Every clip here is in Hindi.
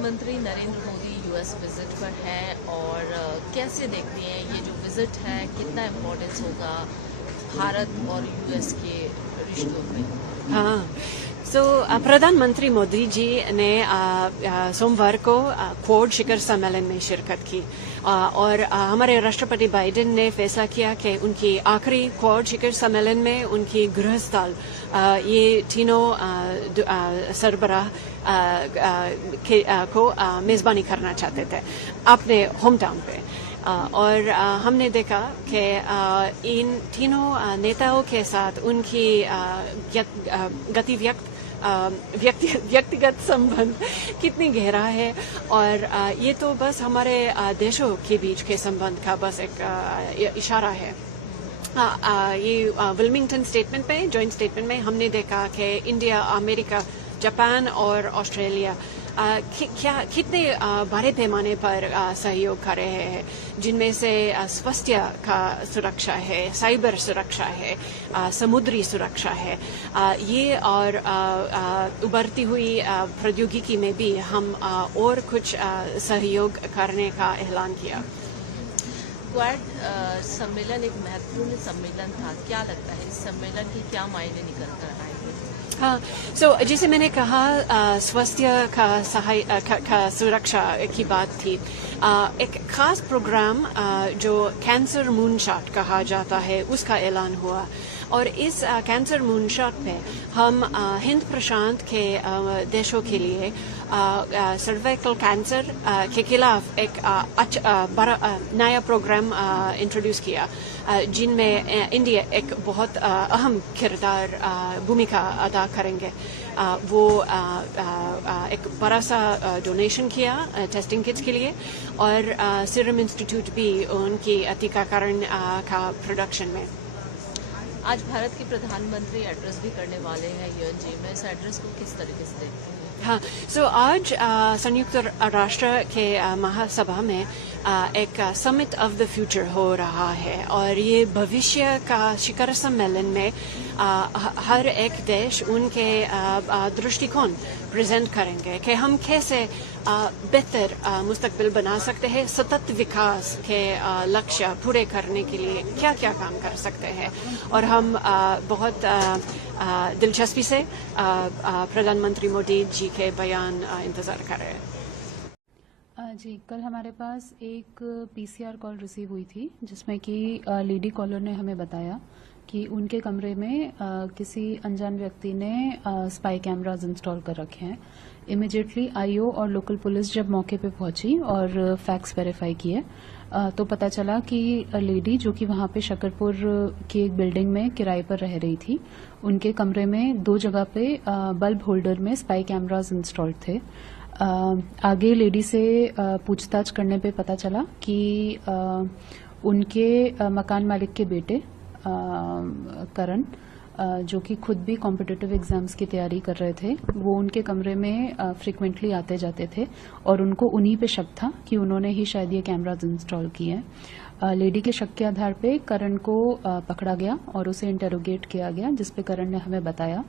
प्रधानमंत्री नरेंद्र मोदी यूएस विजिट पर हैं और कैसे देखती हैं ये जो विजिट है, कितना इम्पोर्टेंस होगा भारत और यूएस के रिश्तों में? हाँ, प्रधानमंत्री मोदी जी ने सोमवार को क्वाड शिखर सम्मेलन में शिरकत की और हमारे राष्ट्रपति बाइडेन ने फैसला किया कि उनकी आखिरी क्वाड शिखर सम्मेलन में उनकी गृह स्थल ये तीनों सरबराह को मेजबानी करना चाहते थे अपने होम टाउन पे। और हमने देखा कि इन तीनों नेताओं के साथ उनकी व्यक्तिगत संबंध कितनी गहरा है और ये तो बस हमारे देशों के बीच के संबंध का बस एक इशारा है। ये विल्मिंगटन स्टेटमेंट में, जॉइंट स्टेटमेंट में हमने देखा कि इंडिया, अमेरिका, जापान और ऑस्ट्रेलिया कितने बड़े पैमाने पर सहयोग कर रहे हैं, जिनमें से स्वास्थ्य का सुरक्षा है, साइबर सुरक्षा है, समुद्री सुरक्षा है, ये और उभरती हुई प्रौद्योगिकी में भी हम और कुछ सहयोग करने का ऐलान किया। क्वाड सम्मेलन एक महत्वपूर्ण सम्मेलन था, क्या लगता है इस सम्मेलन की क्या मायने निकल कर आएंगे? हाँ, जैसे मैंने कहा स्वास्थ्य का सुरक्षा की बात थी। एक खास प्रोग्राम जो कैंसर मूनशॉट कहा जाता है उसका ऐलान हुआ और इस कैंसर मूनशॉट पे हम हिंद प्रशांत के देशों के लिए सर्वाइकल कैंसर के खिलाफ एक बड़ा नया प्रोग्राम इंट्रोड्यूस किया, जिनमें इंडिया एक बहुत अहम किरदार भूमिका अदा करेंगे। वो एक बड़ा सा डोनेशन किया टेस्टिंग किट्स के लिए और सीरम इंस्टीट्यूट भी उनकी टीकाकरण का प्रोडक्शन में। आज भारत के प्रधानमंत्री एड्रेस भी करने वाले हैं यूएनजी में, इस एड्रेस को किस तरीके से देखते हैं? हाँ, आज संयुक्त राष्ट्र के महासभा में एक समिट ऑफ द फ्यूचर हो रहा है और ये भविष्य का शिखर सम्मेलन में हर एक देश उनके दृष्टिकोण प्रेजेंट करेंगे कि हम कैसे बेहतर मुस्तकबिल बना सकते हैं, सतत विकास के लक्ष्य पूरे करने के लिए क्या क्या काम कर सकते हैं। और हम बहुत दिलचस्पी से प्रधानमंत्री मोदी जी के बयान इंतजार कर रहे हैं। जी, कल हमारे पास एक पीसीआर कॉल रिसीव हुई थी जिसमें कि लेडी कॉलर ने हमें बताया कि उनके कमरे में किसी अनजान व्यक्ति ने स्पाई कैमराज इंस्टॉल कर रखे हैं। इमीडिएटली आईओ और लोकल पुलिस जब मौके पे पहुंची और फैक्ट्स वेरीफाई किए तो पता चला कि लेडी जो कि वहां पे शकरपुर की एक बिल्डिंग में किराए पर रह रही थी, उनके कमरे में 2 जगह पे बल्ब होल्डर में स्पाई कैमराज इंस्टॉल्ड थे। आगे लेडी से पूछताछ करने पे पता चला कि उनके मकान मालिक के बेटे करण, जो कि खुद भी कॉम्पिटिटिव एग्जाम्स की तैयारी कर रहे थे, वो उनके कमरे में फ्रिक्वेंटली आते जाते थे और उनको उन्हीं पे शक था कि उन्होंने ही शायद ये कैमराज इंस्टॉल किए हैं। लेडी के शक के आधार पे करण को पकड़ा गया और उसे इंटेरोगेट किया गया, जिसपे करण ने हमें बताया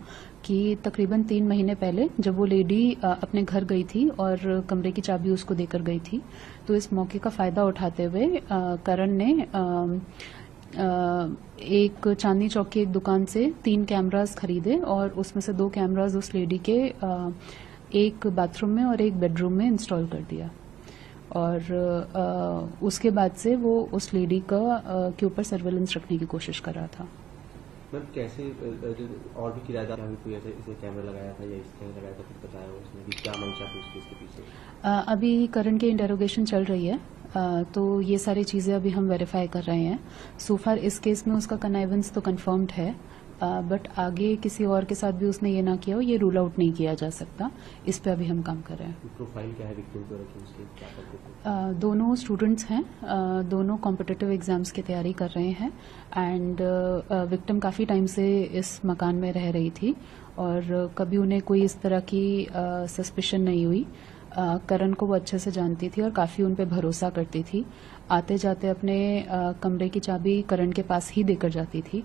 कि तकरीबन 3 महीने पहले जब वो लेडी अपने घर गई थी और कमरे की चाबी उसको देकर गई थी, तो इस मौके का फायदा उठाते हुए करण ने एक चांदनी चौक की एक दुकान से 3 कैमरास खरीदे और उसमें से 2 कैमरास उस लेडी के एक बाथरूम में और एक बेडरूम में इंस्टॉल कर दिया और उसके बाद से वो उस लेडी का के ऊपर सर्वेलेंस रखने की कोशिश कर रहा था। मैम, कैसे और भी किराएदार कोई ऐसे इसे कैमरा लगाया था या इसने लगाया था, कुछ बताया उसने कि क्या मंशा थी उसके इसके पीछे? अभी करण की इंटेरोगेशन चल रही है, तो ये सारी चीजें अभी हम वेरीफाई कर रहे हैं। सो फार इस केस में उसका कनाइवेंस तो कंफर्म्ड है, बट आगे किसी और के साथ भी उसने ये ना किया हो, ये रूल आउट नहीं किया जा सकता। इस पे अभी हम काम कर रहे हैं। प्रोफाइल क्या है विक्टिम की उसकी? दोनों स्टूडेंट्स हैं, दोनों कॉम्पिटिटिव एग्जाम्स की तैयारी कर रहे हैं एंड विक्टिम काफ़ी टाइम से इस मकान में रह रही थी और कभी उन्हें कोई इस तरह की सस्पिशन नहीं हुई। करण को वो अच्छे से जानती थी और काफ़ी उन पे भरोसा करती थी। आते जाते अपने कमरे की चाबी करण के पास ही देकर जाती थी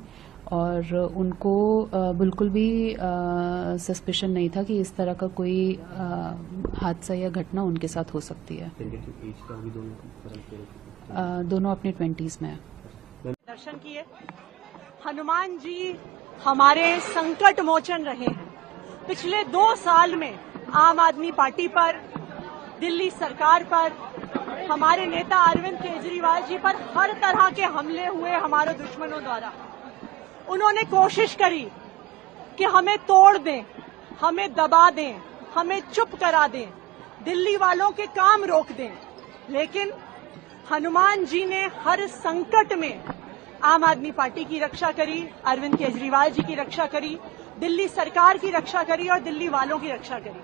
और उनको बिल्कुल भी सस्पिशन नहीं था कि इस तरह का कोई हादसा या घटना उनके साथ हो सकती है। दोनों अपने 20s में हैं। दर्शन किए। हनुमान जी हमारे संकट मोचन रहे हैं। पिछले 2 साल में आम आदमी पार्टी पर, दिल्ली सरकार पर, हमारे नेता अरविंद केजरीवाल जी पर हर तरह के हमले हुए हमारे दुश्मनों द्वारा। उन्होंने कोशिश करी कि हमें तोड़ दें, हमें दबा दें, हमें चुप करा दें, दिल्ली वालों के काम रोक दें। लेकिन हनुमान जी ने हर संकट में आम आदमी पार्टी की रक्षा करी, अरविंद केजरीवाल जी की रक्षा करी, दिल्ली सरकार की रक्षा करी और दिल्ली वालों की रक्षा करी।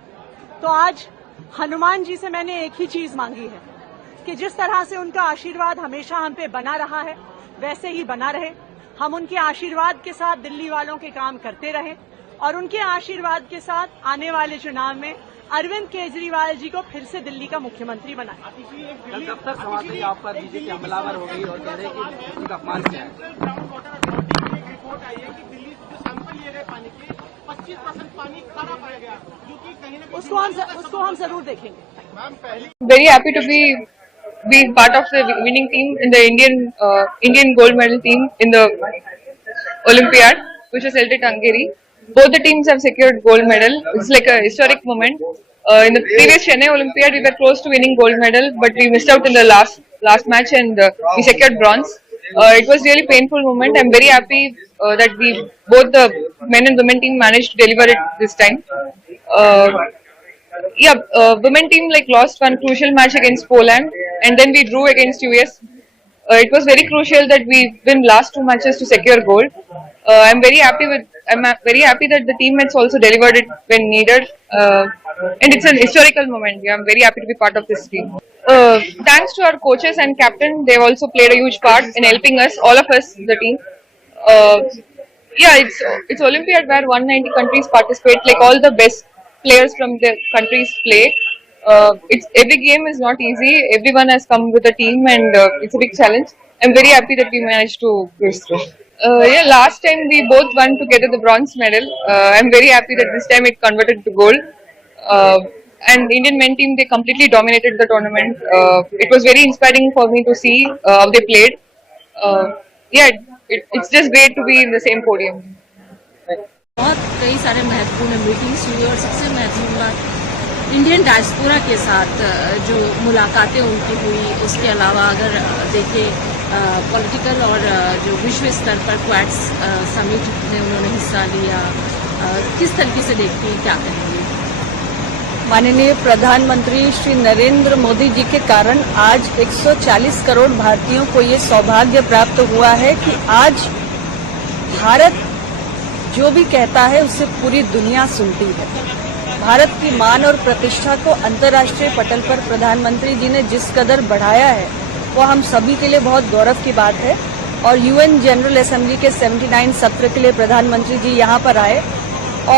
तो आज हनुमान जी से मैंने एक ही चीज मांगी है कि जिस तरह से उनका आशीर्वाद हमेशा हम पे बना रहा है वैसे ही बना रहे। हम उनके आशीर्वाद के साथ दिल्ली वालों के काम करते रहें और उनके आशीर्वाद के साथ आने वाले चुनाव में अरविंद केजरीवाल जी को फिर से दिल्ली का मुख्यमंत्री बनाए। कल कब तक समाज आप पर बीजेपी हमलावर हो गई और कह रहे हैं कि उनका अपमान किया है। उसको हम जरूर देखेंगे। Very happy to be part of the winning team in the Indian gold medal team in the Olympiad, which was held at Hungary. Both the teams have secured gold medal. It's like a historic moment. In the previous Chennai Olympiad, we were close to winning gold medal, but we missed out in the last match and we secured bronze. It was really painful moment. I'm very happy that both the men and women team managed to deliver it this time. Women team lost one crucial match against Poland, and then we drew against US. It was very crucial that we win last 2 matches to secure gold. I'm very happy that the teammates also delivered it when needed, and it's an historical moment. I'm very happy to be part of this team. Thanks to our coaches and captain, they've also played a huge part in helping us, all of us, the team. It's Olympiad where 190 countries participate. All the best players from the countries play. Every game is not easy. Everyone has come with a team, and it's a big challenge. I'm very happy that we managed to push through. Last time we both won together the bronze medal. I'm very happy that this time it converted to gold. And the Indian men team, they completely dominated the tournament. It was very inspiring for me to see how they played. It's just great to be in the same podium. बहुत कई सारे महत्वपूर्ण मीटिंग्स हुई और सबसे महत्वपूर्ण बात इंडियन डायस्पोरा के साथ जो मुलाकातें उनकी हुई। उसके अलावा अगर देखें पॉलिटिकल और जो विश्व स्तर पर क्वाड्स समिट में उन्होंने हिस्सा लिया, किस तरीके से देखती हैं, क्या कहेंगे? माननीय प्रधानमंत्री श्री नरेंद्र मोदी जी के कारण आज 140 करोड़ भारतीयों को ये सौभाग्य प्राप्त हुआ है कि आज भारत जो भी कहता है उसे पूरी दुनिया सुनती है। भारत की मान और प्रतिष्ठा को अंतर्राष्ट्रीय पटल पर प्रधानमंत्री जी ने जिस कदर बढ़ाया है वो हम सभी के लिए बहुत गौरव की बात है। और यूएन जनरल असेंबली के 79 सत्र के लिए प्रधानमंत्री जी यहाँ पर आए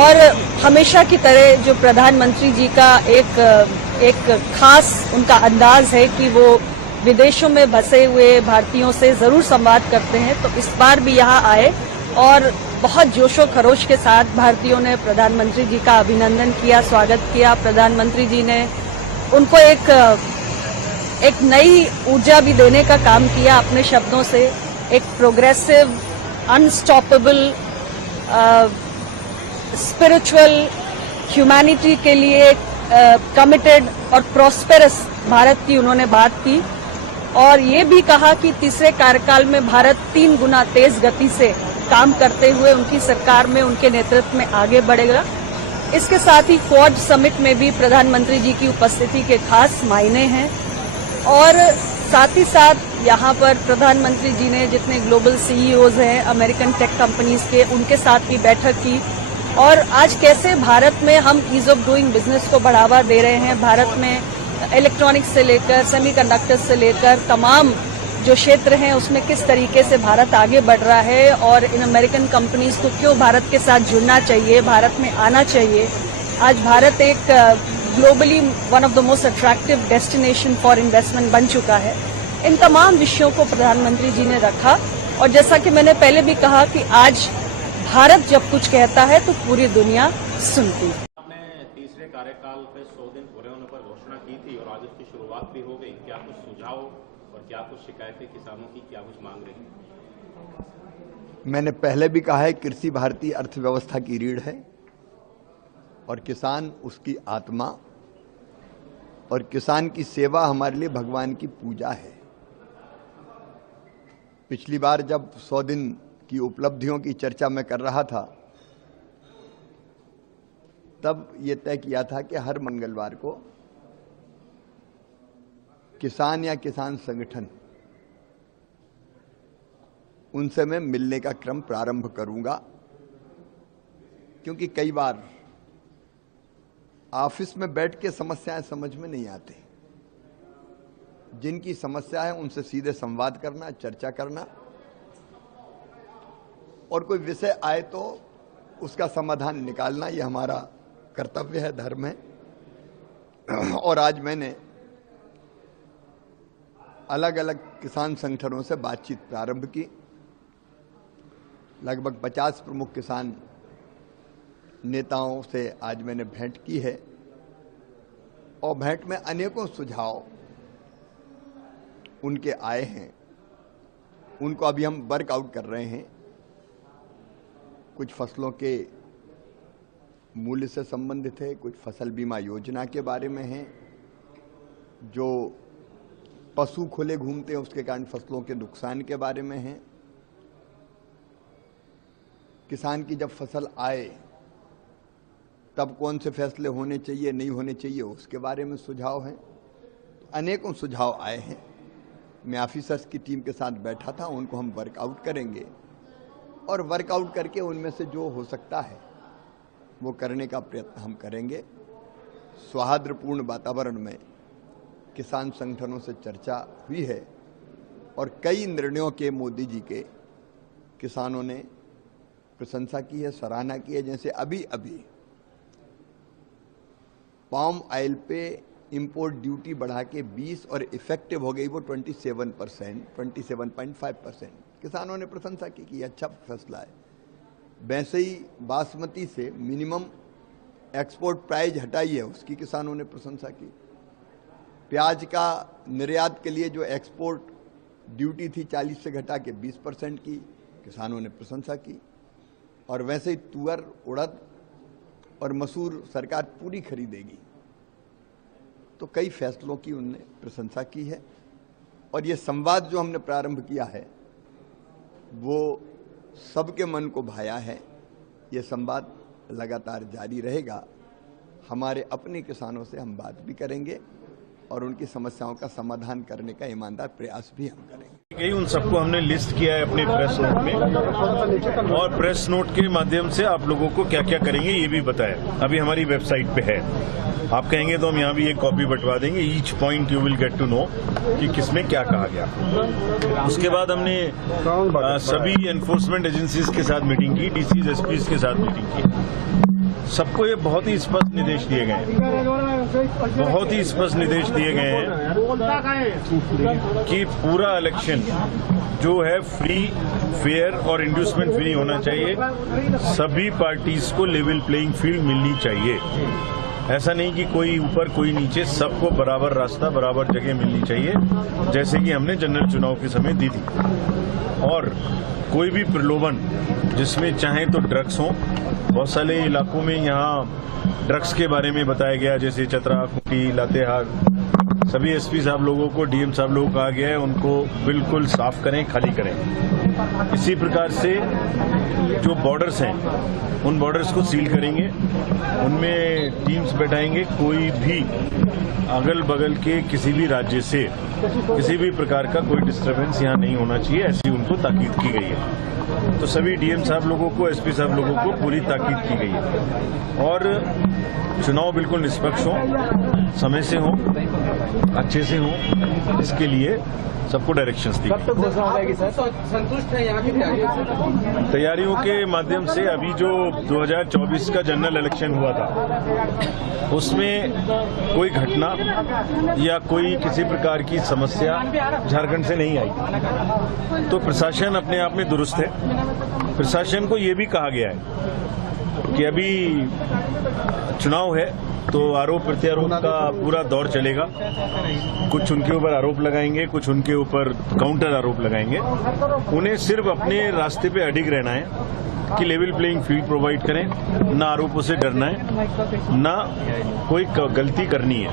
और हमेशा की तरह जो प्रधानमंत्री जी का एक खास उनका अंदाज है कि वो विदेशों में बसे हुए भारतीयों से जरूर संवाद करते हैं। तो इस बार भी यहाँ आए और बहुत जोशो खरोश के साथ भारतीयों ने प्रधानमंत्री जी का अभिनंदन किया, स्वागत किया। प्रधानमंत्री जी ने उनको एक नई ऊर्जा भी देने का काम किया अपने शब्दों से। एक प्रोग्रेसिव, अनस्टॉपेबल, स्पिरिचुअल, ह्यूमैनिटी के लिए कमिटेड और प्रॉस्पेरस भारत की उन्होंने बात की और ये भी कहा कि तीसरे कार्यकाल में भारत 3 गुना तेज गति से काम करते हुए उनकी सरकार में उनके नेतृत्व में आगे बढ़ेगा। इसके साथ ही क्वाड समिट में भी प्रधानमंत्री जी की उपस्थिति के खास मायने हैं और साथ ही साथ यहाँ पर प्रधानमंत्री जी ने जितने ग्लोबल सीईओज हैं अमेरिकन टेक कंपनीज के, उनके साथ भी बैठक की और आज कैसे भारत में हम ईज ऑफ डूइंग बिजनेस को बढ़ावा दे रहे हैं। भारत में इलेक्ट्रॉनिक्स से लेकर सेमीकंडक्टर्स से लेकर तमाम जो क्षेत्र हैं उसमें किस तरीके से भारत आगे बढ़ रहा है और इन अमेरिकन कंपनीज को क्यों भारत के साथ जुड़ना चाहिए, भारत में आना चाहिए। आज भारत एक globally one of the most attractive destination for investment बन चुका है। इन तमाम विषयों को प्रधानमंत्री जी ने रखा और जैसा कि मैंने पहले भी कहा कि आज भारत जब कुछ कहता है तो पूरी दुनिया सुनती है। आपने तीसरे कार्यकाल पे 100 दिन पूरे होने पर घोषणा की थी और आज उसकी शुरुआत भी हो गई। क्या कुछ सुझाव और क्या कुछ शिकायतें किसानों की, क्या कुछ मांग रही है? मैंने पहले भी कहा है, कृषि भारतीय अर्थव्यवस्था की रीढ़ है और किसान उसकी आत्मा, और किसान की सेवा हमारे लिए भगवान की पूजा है। पिछली बार जब 100 दिन की उपलब्धियों की चर्चा मैं कर रहा था, तब ये तय किया था कि हर मंगलवार को किसान या किसान संगठन, उनसे मैं मिलने का क्रम प्रारंभ करूंगा, क्योंकि कई बार ऑफिस में बैठ के समस्याएं समझ में नहीं आती। जिनकी समस्या है उनसे सीधे संवाद करना, चर्चा करना, और कोई विषय आए तो उसका समाधान निकालना, यह हमारा कर्तव्य है, धर्म है। और आज मैंने अलग अलग किसान संगठनों से बातचीत प्रारंभ की। लगभग 50 प्रमुख किसान नेताओं से आज मैंने भेंट की है और भेंट में अनेकों सुझाव उनके आए हैं। उनको अभी हम वर्कआउट कर रहे हैं। कुछ फसलों के मूल्य से संबंधित है, कुछ फसल बीमा योजना के बारे में है, जो पशु खुले घूमते हैं उसके कारण फसलों के नुकसान के बारे में है, किसान की जब फसल आए तब कौन से फैसले होने चाहिए, नहीं होने चाहिए, उसके बारे में सुझाव हैं। अनेकों सुझाव आए हैं। मैं ऑफिसर्स की टीम के साथ बैठा था, उनको हम वर्कआउट करेंगे और वर्कआउट करके उनमें से जो हो सकता है वो करने का प्रयत्न हम करेंगे। सौहार्दपूर्ण वातावरण में किसान संगठनों से चर्चा हुई है और कई निर्णयों के मोदी जी के किसानों ने प्रशंसा की है, सराहना की है। जैसे अभी पाम ऑयल पे इंपोर्ट ड्यूटी बढ़ा के 20 और इफेक्टिव हो गई वो 27%, 27.5%। किसानों ने प्रशंसा की कि अच्छा फैसला है। वैसे ही बासमती से मिनिमम एक्सपोर्ट प्राइस हटाई है, उसकी किसानों ने प्रशंसा की। प्याज का निर्यात के लिए जो एक्सपोर्ट ड्यूटी थी 40 से घटा के 20% की, किसानों ने प्रशंसा की। और वैसे ही तुअर, उड़द और मसूर सरकार पूरी खरीदेगी। तो कई फैसलों की उन्होंने प्रशंसा की है और ये संवाद जो हमने प्रारंभ किया है वो सबके मन को भाया है। ये संवाद लगातार जारी रहेगा। हमारे अपने किसानों से हम बात भी करेंगे और उनकी समस्याओं का समाधान करने का ईमानदार प्रयास भी हम करेंगे। उन सबको हमने लिस्ट किया है अपने प्रेस नोट में, और प्रेस नोट के माध्यम से आप लोगों को क्या क्या करेंगे ये भी बताया। अभी हमारी वेबसाइट पे है, आप कहेंगे तो हम यहाँ भी एक कॉपी बंटवा देंगे। Each point you will get to know कि किसमें क्या कहा गया। उसके बाद हमने सभी एनफोर्समेंट एजेंसीज के साथ मीटिंग की, डीसीज, एसपीज के साथ मीटिंग की। सबको ये बहुत ही स्पष्ट निर्देश दिए गए हैं, बहुत ही स्पष्ट निर्देश दिए गए हैं कि पूरा इलेक्शन जो है फ्री, फेयर और इंड्यूसमेंट फ्री होना चाहिए। सभी पार्टीज को लेवल प्लेइंग फील्ड मिलनी चाहिए। ऐसा नहीं कि कोई ऊपर कोई नीचे, सबको बराबर रास्ता, बराबर जगह मिलनी चाहिए, जैसे कि हमने जनरल चुनाव के समय दी थी। और कोई भी प्रलोभन जिसमें चाहे तो ड्रग्स हो, बहुत सारे इलाकों में यहाँ ड्रग्स के बारे में बताया गया, जैसे चतरा, खूंटी, लातेहार। सभी एसपी साहब लोगों को, डीएम साहब लोगों को कहा गया है उनको बिल्कुल साफ करें, खाली करें। इसी प्रकार से जो बॉर्डर्स हैं उन बॉर्डर्स को सील करेंगे, उनमें टीम्स बैठाएंगे। कोई भी अगल बगल के किसी भी राज्य से किसी भी प्रकार का कोई डिस्टर्बेंस यहाँ नहीं होना चाहिए, ऐसी उनको ताकीद की गई है। तो सभी डीएम साहब लोगों को, एसपी साहब लोगों को पूरी ताकीद की गई है। और चुनाव बिल्कुल निष्पक्ष हो, समय से हो, अच्छे से हो, इसके लिए सबको डायरेक्शंस दी। कब तक घोषणा हो जाएगी सर? संतुष्ट है यहाँ की तैयारियों के माध्यम से अभी जो 2024 का जनरल इलेक्शन हुआ था उसमें कोई घटना या कोई किसी प्रकार की समस्या झारखंड से नहीं आई, तो प्रशासन अपने आप में दुरुस्त है। प्रशासन को ये भी कहा गया है कि अभी चुनाव है तो आरोप प्रत्यारोप का पूरा दौर चलेगा। कुछ उनके ऊपर आरोप लगाएंगे, कुछ उनके ऊपर काउंटर आरोप लगाएंगे। उन्हें सिर्फ अपने रास्ते पे अडिग रहना है कि लेवल प्लेइंग फील्ड प्रोवाइड करें, ना आरोपों से डरना है, ना कोई गलती करनी है।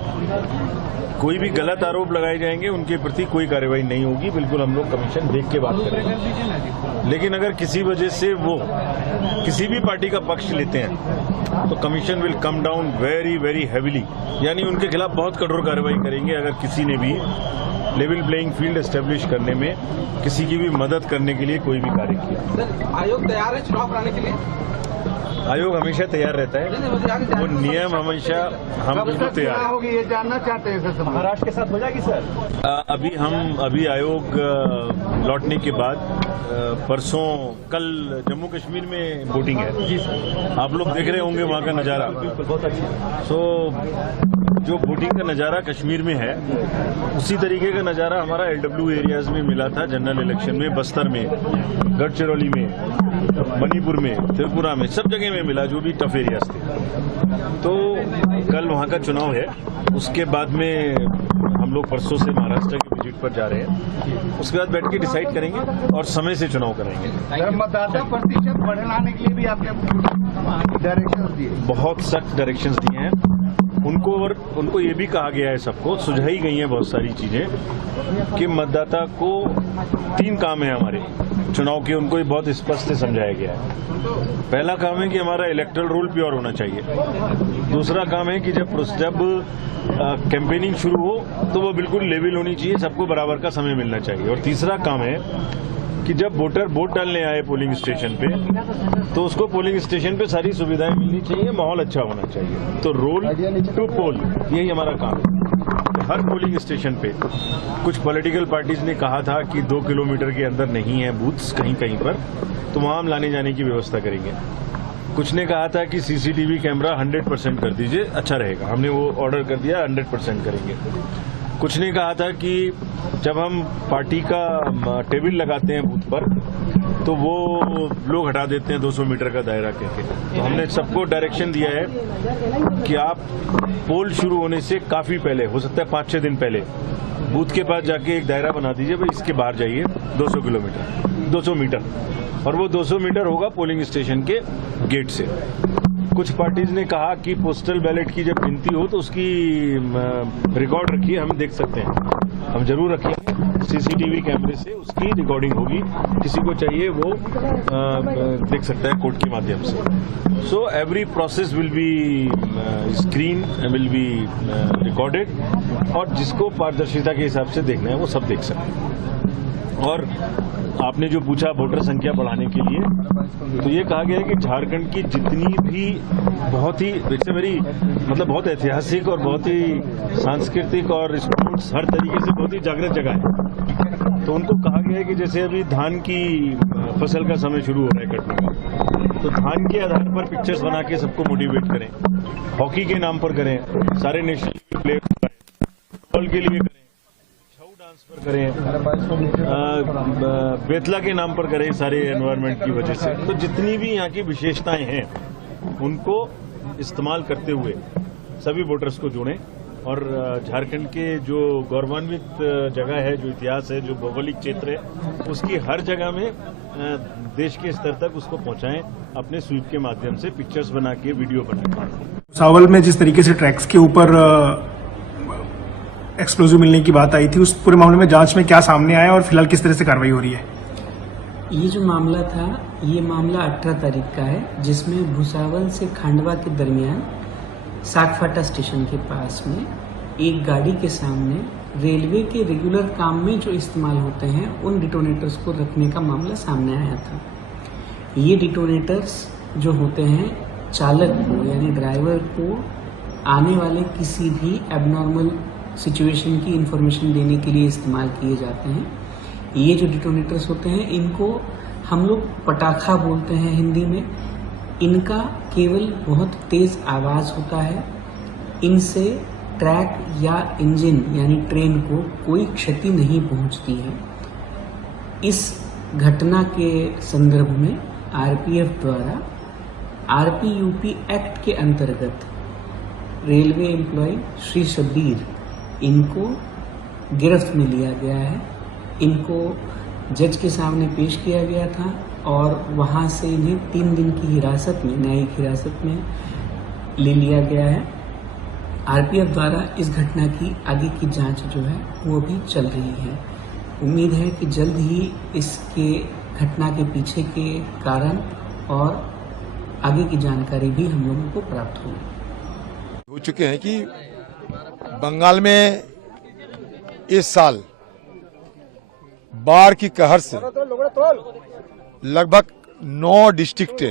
कोई भी गलत आरोप लगाए जाएंगे उनके प्रति कोई कार्रवाई नहीं होगी। बिल्कुल हम लोग कमीशन देख के बात करेंगे, लेकिन अगर किसी वजह से वो किसी भी पार्टी का पक्ष लेते हैं तो commission will come down very very heavily, यानी उनके खिलाफ बहुत कठोर कार्रवाई करेंगे अगर किसी ने भी लेवल प्लेइंग फील्ड एस्टेब्लिश करने में किसी की भी मदद करने के लिए कोई भी कार्य किया। आयोग तैयार है चुनाव कराने के लिए? आयोग हमेशा तैयार रहता है, वो नियम हमेशा हम बिल्कुल तैयार होगी ये जानना चाहते हैं सर। महाराष्ट्र के साथ हो जाएगी सर? अभी आयोग लौटने के बाद परसों कल जम्मू कश्मीर में वोटिंग है जी सर। आप लोग देख रहे होंगे वहाँ का नज़ारा, बहुत अच्छा। सो जो वोटिंग का नज़ारा कश्मीर में है उसी तरीके का नज़ारा हमारा LW एरियाज में मिला था जनरल इलेक्शन में। बस्तर में, गढ़चिरौली में, मणिपुर में, त्रिपुरा में, सब जगह में मिला जो भी टफ एरियाज थे। तो कल वहाँ का चुनाव है, उसके बाद में हम लोग परसों से महाराष्ट्र की विजिट पर जा रहे हैं। उसके बाद बैठ के डिसाइड करेंगे और समय से चुनाव कराएंगे। मतदाता प्रतिशत बढ़ाने के लिए भी आपने डायरेक्शन दिए? बहुत सख्त डायरेक्शंस दिए हैं उनको, और उनको ये भी कहा गया है, सबको सुझाई गई हैं बहुत सारी चीजें कि मतदाता को 3 काम है हमारे चुनाव के, उनको ये बहुत स्पष्ट से समझाया गया है। पहला काम है कि हमारा इलेक्टोरल रोल प्योर होना चाहिए। दूसरा काम है कि जब कैंपेनिंग शुरू हो तो वो बिल्कुल लेवल होनी चाहिए, सबको बराबर का समय मिलना चाहिए। और तीसरा काम है कि जब वोटर वोट डालने आए पोलिंग स्टेशन पे तो उसको पोलिंग स्टेशन पे सारी सुविधाएं मिलनी चाहिए, माहौल अच्छा होना चाहिए। तो रोल टू पोल यही हमारा काम है। तो हर पोलिंग स्टेशन पे कुछ पॉलिटिकल पार्टीज ने कहा था कि 2 किलोमीटर के अंदर नहीं है बूथ्स कहीं कहीं पर, तो वहां हम लाने जाने की व्यवस्था करेंगे। कुछ ने कहा था कि CCTV कैमरा 100% कर दीजिए, अच्छा रहेगा, हमने वो ऑर्डर कर दिया, 100% करेंगे। कुछ ने कहा था कि जब हम पार्टी का टेबल लगाते हैं बूथ पर तो वो लोग हटा देते हैं 200 मीटर का दायरा कहके। तो हमने सबको डायरेक्शन दिया है कि आप पोल शुरू होने से काफी पहले, हो सकता है 5-6 दिन पहले, बूथ के पास जाके एक दायरा बना दीजिए, भाई इसके बाहर जाइए 200 मीटर, और वो 200 मीटर होगा पोलिंग स्टेशन के गेट से। कुछ पार्टीज ने कहा कि पोस्टल बैलेट की जब गिनती हो तो उसकी रिकॉर्ड रखिए, हम देख सकते हैं, हम जरूर रखेंगे। CCTV कैमरे से उसकी रिकॉर्डिंग होगी, किसी को चाहिए वो देख सकता है कोर्ट के माध्यम से। So every process will be screen, will be recorded, और जिसको पारदर्शिता के हिसाब से देखना है वो सब देख सकते हैं। और आपने जो पूछा वोटर संख्या बढ़ाने के लिए, तो ये कहा गया है कि झारखंड की जितनी भी बहुत ही बहुत ऐतिहासिक और बहुत ही सांस्कृतिक और स्पोर्ट्स हर तरीके से बहुत ही जागृत जगह है, तो उनको कहा गया है कि जैसे अभी धान की फसल का समय शुरू हो रहा है कटने का, तो धान के आधार पर पिक्चर्स बना के सबको मोटिवेट करें, हॉकी के नाम पर करें, सारे नेशनल प्लेयर फुटबॉल के लिए करें, छऊ डांस पर करें, बेतला के नाम पर करें, सारे एनवायरनमेंट की वजह से। तो जितनी भी यहाँ की विशेषताएं हैं उनको इस्तेमाल करते हुए सभी वोटर्स को जोड़ें, और झारखंड के जो गौरवान्वित जगह है, जो इतिहास है, जो भौगोलिक क्षेत्र है, उसकी हर जगह में देश के स्तर तक उसको पहुंचाएं, अपने स्वीप के माध्यम से पिक्चर्स बना के, वीडियो बना के। भुसावल में जिस तरीके से ट्रैक्स के ऊपर एक्सप्लोजिव मिलने की बात आई थी, उस पूरे मामले में जांच में क्या सामने आया और फिलहाल किस तरह से कार्रवाई हो रही है? ये जो मामला था, ये मामला 18 तारीख का है, जिसमें भुसावल से खांडवा के दरमियान सागफाटा स्टेशन के पास में एक गाड़ी के सामने रेलवे के रेगुलर काम में जो इस्तेमाल होते हैं उन डिटोनेटर्स को रखने का मामला सामने आया था। ये डिटोनेटर्स जो होते हैं चालक को, यानी ड्राइवर को आने वाले किसी भी एबनॉर्मल सिचुएशन की इंफॉर्मेशन देने के लिए इस्तेमाल किए जाते हैं। ये जो डिटोनेटर्स होते हैं इनको हम लोग पटाखा बोलते हैं हिंदी में। इनका केवल बहुत तेज आवाज होता है। इनसे ट्रैक या इंजन यानी ट्रेन को कोई क्षति नहीं पहुंचती है। इस घटना के संदर्भ में आरपीएफ द्वारा आरपीयूपी एक्ट के अंतर्गत रेलवे एम्प्लॉय श्री शब्बीर इनको गिरफ्त में लिया गया है। इनको जज के सामने पेश किया गया था और वहां से इन्हें 3 दिन की हिरासत में, न्यायिक हिरासत में ले लिया गया है। आरपीएफ द्वारा इस घटना की आगे की जांच जो है वो भी चल रही है। उम्मीद है कि जल्द ही इसके घटना के पीछे के कारण और आगे की जानकारी भी हम लोगों को प्राप्त होगी। हो चुके हैं कि बंगाल में इस साल बाढ़ की कहर से लगभग 9 डिस्ट्रिक्ट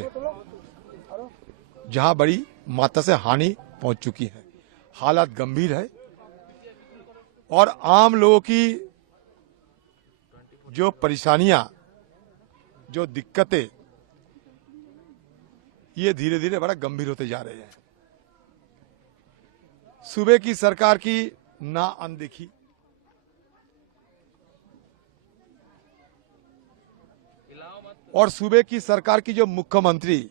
जहां बड़ी मात्रा से हानि पहुंच चुकी है। हालात गंभीर है और आम लोगों की जो परेशानियां, जो दिक्कतें, ये धीरे धीरे बड़ा गंभीर होते जा रहे हैं। सूबे की सरकार की ना अनदेखी, और सूबे की सरकार की जो मुख्यमंत्री,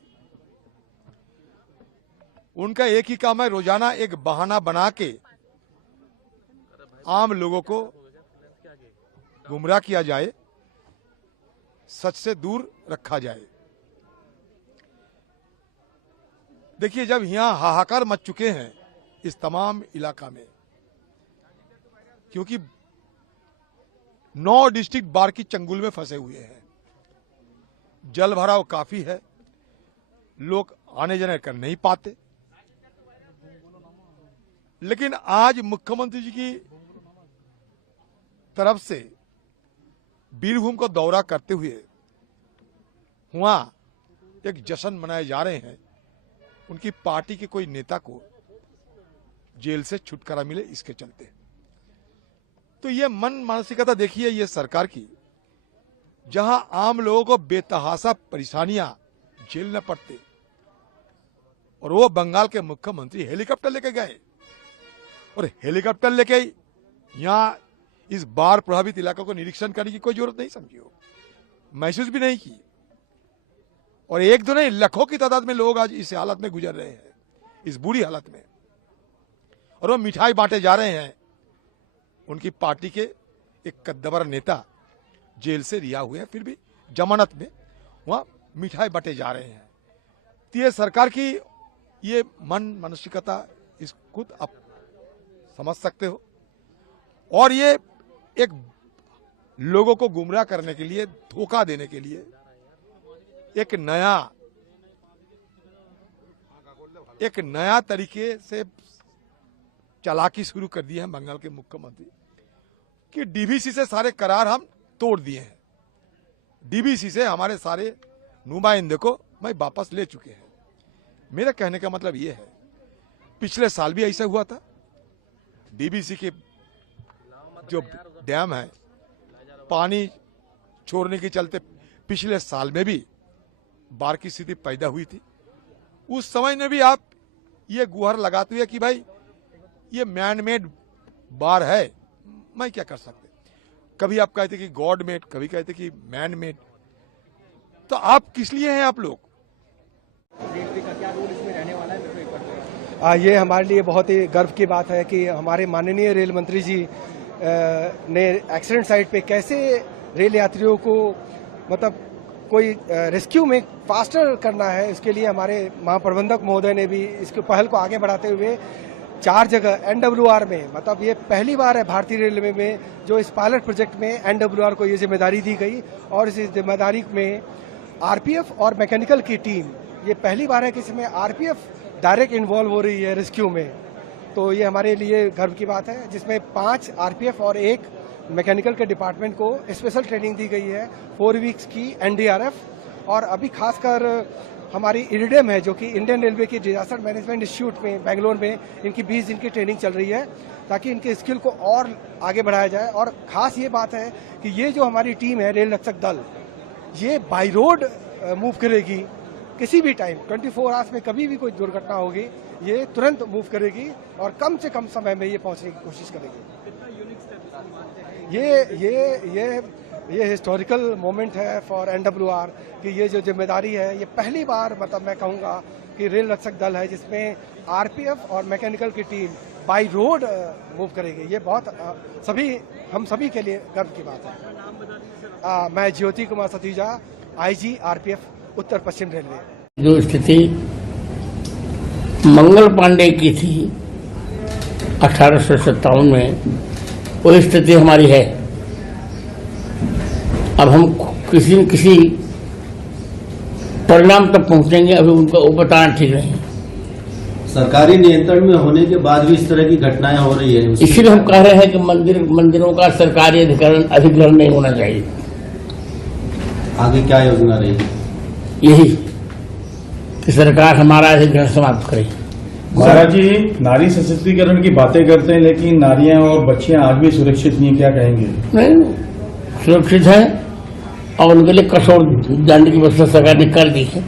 उनका एक ही काम है, रोजाना एक बहाना बना के आम लोगों को गुमराह किया जाए, सच से दूर रखा जाए। देखिए, जब यहां हाहाकार मच चुके हैं इस तमाम इलाका में, क्योंकि 9 डिस्ट्रिक्ट बाढ़ की चंगुल में फंसे हुए हैं, जल भराव काफी है, लोग आने जाने कर नहीं पाते। लेकिन आज मुख्यमंत्री जी की तरफ से बीरभूम को दौरा करते हुए वहां एक जश्न मनाए जा रहे हैं। उनकी पार्टी के कोई नेता को जेल से छुटकारा मिले, इसके चलते। तो ये मन मानसिकता देखिए ये सरकार की, जहां आम लोगों को बेतहाशा परेशानियां झेलना पड़ते, और वो बंगाल के मुख्यमंत्री हेलीकॉप्टर लेके गए और हेलीकॉप्टर लेके यहां इस बाढ़ प्रभावित इलाकों को निरीक्षण करने की कोई जरूरत नहीं समझी हो, महसूस भी नहीं की। और एक दो नहीं, लाखों की तादाद में लोग आज इस हालत में गुजर रहे हैं, इस बुरी हालत में, और वो मिठाई बांटे जा रहे हैं। उनकी पार्टी के एक कद्दावर नेता जेल से रिहा हुए हैं, फिर भी जमानत में वहां मिठाई बांटे जा रहे हैं। तो ये सरकार की ये मन मानसिकता, इस खुद आप समझ सकते हो। और ये एक लोगों को गुमराह करने के लिए, धोखा देने के लिए एक नया तरीके से चालाकी शुरू कर दी है बंगाल के मुख्यमंत्री कि डीवीसी से सारे करार हम तोड़ दिए हैं। डीवीसी से हमारे सारे नुमाइंदे को मैं वापस ले चुके हैं। मेरा कहने का मतलब ये है, पिछले साल भी ऐसा हुआ था। डीवीसी के जो डैम है, पानी छोड़ने के चलते पिछले साल में भी बाढ़ की स्थिति पैदा हुई थी। उस समय में भी आप ये गुहार लगाते हुए कि भाई ये मैन मेड बाढ़ है, मैं क्या कर सकते। कभी आप कहते कि गॉड मेड, कभी कहते कि मैन मेड। तो आप किस लिए हैं आप लोग? ये हमारे लिए बहुत ही गर्व की बात है कि हमारे माननीय रेल मंत्री जी ने एक्सीडेंट साइट पे कैसे रेल यात्रियों को मतलब कोई रेस्क्यू में फास्टर करना है, इसके लिए हमारे महाप्रबंधक महोदय ने भी इसके पहल को आगे बढ़ाते हुए 4 जगह एनडब्ल्यूआर में, मतलब ये पहली बार है भारतीय रेलवे में जो इस पायलट प्रोजेक्ट में एनडब्ल्यूआर को ये जिम्मेदारी दी गई। और इस जिम्मेदारी में आरपीएफ और मैकेनिकल की टीम, ये पहली बार है कि इसमें आरपीएफ डायरेक्ट इन्वॉल्व हो रही है रेस्क्यू में। तो ये हमारे लिए गर्व की बात है, जिसमें 5 आरपीएफ और 1 मैकेनिकल के डिपार्टमेंट को स्पेशल ट्रेनिंग दी गई है, 4 वीक्स की एनडीआरएफ। और अभी खासकर हमारी इरिडियम है जो कि इंडियन रेलवे की डिजास्टर मैनेजमेंट इंस्टीट्यूट में बेंगलोर में इनकी 20 दिन की ट्रेनिंग चल रही है ताकि इनके स्किल को और आगे बढ़ाया जाए। और खास ये बात है कि ये जो हमारी टीम है रेल रक्षक दल, ये बाई रोड मूव करेगी। किसी भी टाइम 24 आवर्स में कभी भी कोई दुर्घटना होगी ये तुरंत मूव करेगी और कम से कम समय में ये पहुंचने की कोशिश करेगी। ये हिस्टोरिकल मोमेंट है फॉर NWR कि ये जो जिम्मेदारी है ये पहली बार मतलब मैं कहूँगा कि रेल रक्षक दल है जिसमें RPF और मैकेनिकल की टीम बाई रोड मूव करेगी। ये बहुत हम सभी के लिए गर्व की बात है। मैं ज्योति कुमार सतीजा, IG RPF उत्तर पश्चिम रेलवे। जो स्थिति मंगल पांडे की थी 1857 में, वो स्थिति हमारी है। अब हम किसी न किसी परिणाम तक पहुंचेंगे, अभी उनको बताना ठीक नहीं। सरकारी नियंत्रण में होने के बाद भी इस तरह की घटनाएं हो रही है, इसीलिए हम कह रहे हैं कि मंदिरों का सरकारी अधिग्रहण नहीं होना चाहिए। आगे क्या योजना रहेगी? यही कि सरकार हमारा अधिग्रहण समाप्त करे। महाराज जी, नारी सशक्तिकरण की बातें करते हैं लेकिन नारियां और बच्चियां आज भी सुरक्षित नहीं, क्या कहेंगे? नहीं, सुरक्षित है और उनके लिए कठोर दंड की व्यवस्था सरकार ने कर दी है।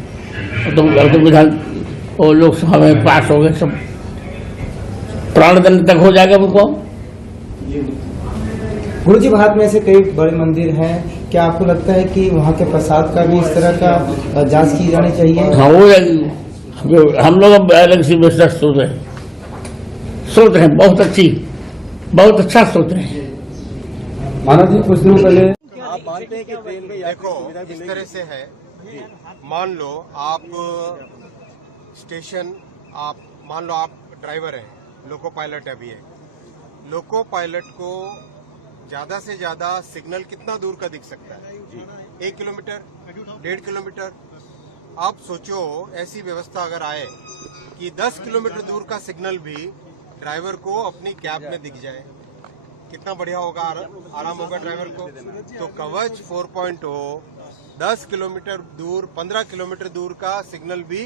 तो विधान और लोकसभा में पास हो गए, सब प्राणदंड तक हो जाएगा उनको। गुरुजी, भारत में ऐसे कई बड़े मंदिर हैं, क्या आपको लगता है कि वहाँ के प्रसाद का भी इस तरह का जांच की जानी चाहिए? हाँ, हो जाएगी। हम लोग अब अलग सी व्यवस्था सोच रहे हैं, बहुत अच्छा सोच रहे हैं। महाराज जी, कुछ दिनों पहले आप मानते हैं कि ट्रेन में देखो इस तरह से है, मान लो आप स्टेशन, मान लो आप ड्राइवर हैं, लोको पायलट है, अभी है, लोको पायलट को ज्यादा से ज्यादा सिग्नल कितना दूर का दिख सकता है? 1 किलोमीटर, 1.5 किलोमीटर। आप सोचो ऐसी व्यवस्था अगर आए कि 10 किलोमीटर दूर का सिग्नल भी ड्राइवर को अपनी कैब में दिख जाए, कितना बढ़िया होगा, आराम होगा ड्राइवर को। तो कवच 4.0 10 किलोमीटर दूर, 15 किलोमीटर दूर का सिग्नल भी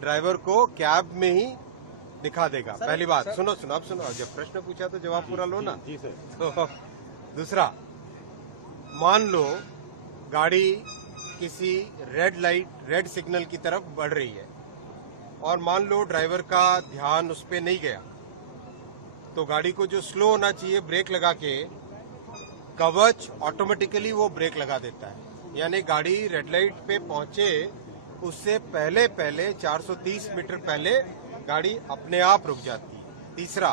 ड्राइवर को कैब में ही दिखा देगा। पहली बात। सुनो, अब सुनो, जब प्रश्न पूछा तो जवाब पूरा लो ना। जी सर। तो दूसरा, मान लो गाड़ी किसी रेड सिग्नल की तरफ बढ़ रही है और मान लो ड्राइवर का ध्यान उस पर नहीं गया, तो गाड़ी को जो स्लो होना चाहिए ब्रेक लगा के, कवच ऑटोमेटिकली वो ब्रेक लगा देता है। यानी गाड़ी रेड लाइट पे पहुंचे उससे पहले 430 मीटर पहले गाड़ी अपने आप रुक जाती है। तीसरा,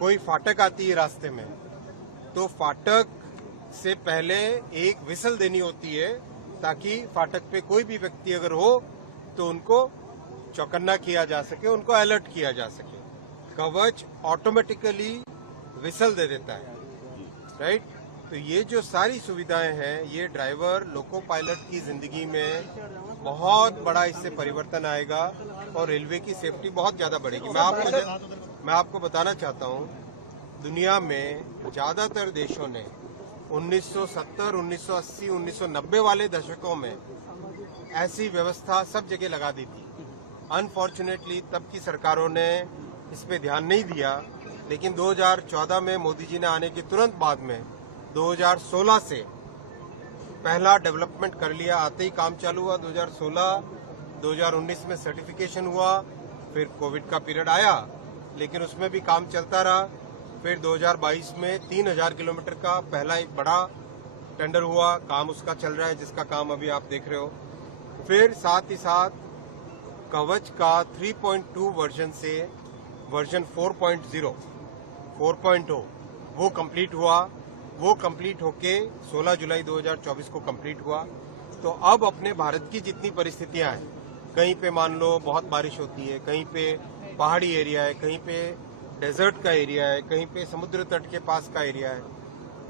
कोई फाटक आती है रास्ते में, तो फाटक से पहले एक विसल देनी होती है ताकि फाटक पे कोई भी व्यक्ति अगर हो तो उनको चौकन्ना किया जा सके, उनको अलर्ट किया जा सके। कवच ऑटोमेटिकली विसल दे देता है, राइट। तो ये जो सारी सुविधाएं हैं, ये ड्राइवर लोको पायलट की जिंदगी में बहुत बड़ा इससे परिवर्तन आएगा और रेलवे की सेफ्टी बहुत ज्यादा बढ़ेगी। मैं आपको बताना चाहता हूँ, दुनिया में ज्यादातर देशों ने 1970, 1980, 1990 वाले दशकों में ऐसी व्यवस्था सब जगह लगा दी थी। अनफॉर्चुनेटली तब की सरकारों ने इस पे ध्यान नहीं दिया, लेकिन 2014 में मोदी जी ने आने के तुरंत बाद में 2016 से पहला डेवलपमेंट कर लिया, आते ही काम चालू हुआ। 2016, 2019 में सर्टिफिकेशन हुआ, फिर कोविड का पीरियड आया लेकिन उसमें भी काम चलता रहा। फिर 2022 में 3000 किलोमीटर का पहला एक बड़ा टेंडर हुआ, काम उसका चल रहा है, जिसका काम अभी आप देख रहे हो। फिर साथ ही साथ कवच का 3.2 वर्जन से वर्जन 4.0 वो कंप्लीट हुआ। वो कंप्लीट होके 16 जुलाई 2024 को कंप्लीट हुआ। तो अब अपने भारत की जितनी परिस्थितियां हैं, कहीं पे मान लो बहुत बारिश होती है, कहीं पे पहाड़ी एरिया है, कहीं पे डेजर्ट का एरिया है, कहीं पे समुद्र तट के पास का एरिया है,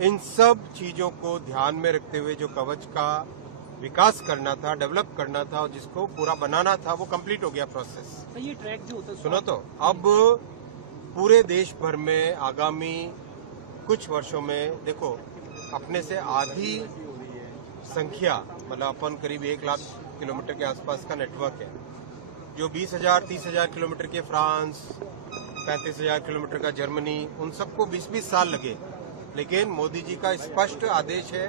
इन सब चीजों को ध्यान में रखते हुए जो कवच का विकास करना था, डेवलप करना था और जिसको पूरा बनाना था, वो कंप्लीट हो गया प्रोसेस। ये ट्रैक जो होता है, सुनो तो, अब पूरे देश भर में आगामी कुछ वर्षों में देखो, अपने से आधी संख्या, मतलब अपन करीब 1 लाख किलोमीटर के आसपास का नेटवर्क है। जो 20,000-30,000 किलोमीटर के फ्रांस, 35,000 किलोमीटर का जर्मनी, उन सबको 20-20 साल लगे। लेकिन मोदी जी का स्पष्ट आदेश है,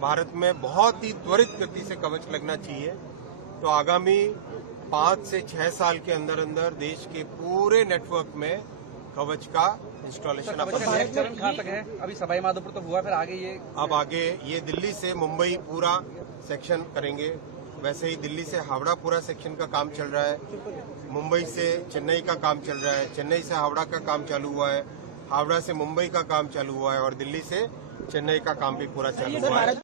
भारत में बहुत ही त्वरित गति से कवच लगना चाहिए। तो आगामी 5 से 6 साल के अंदर अंदर देश के पूरे नेटवर्क में कवच का इंस्टॉलेशन चरण कहाँ तक है? अभी सवाई माधोपुर तो हुआ, फिर आगे ये दिल्ली से मुंबई पूरा सेक्शन करेंगे। वैसे ही दिल्ली से हावड़ा पूरा सेक्शन का काम चल रहा है, मुंबई से चेन्नई का काम चल रहा है, चेन्नई से हावड़ा का काम चालू हुआ है, हावड़ा से मुंबई का काम चालू हुआ है और दिल्ली से चेन्नई का काम भी पूरा चालू हुआ है।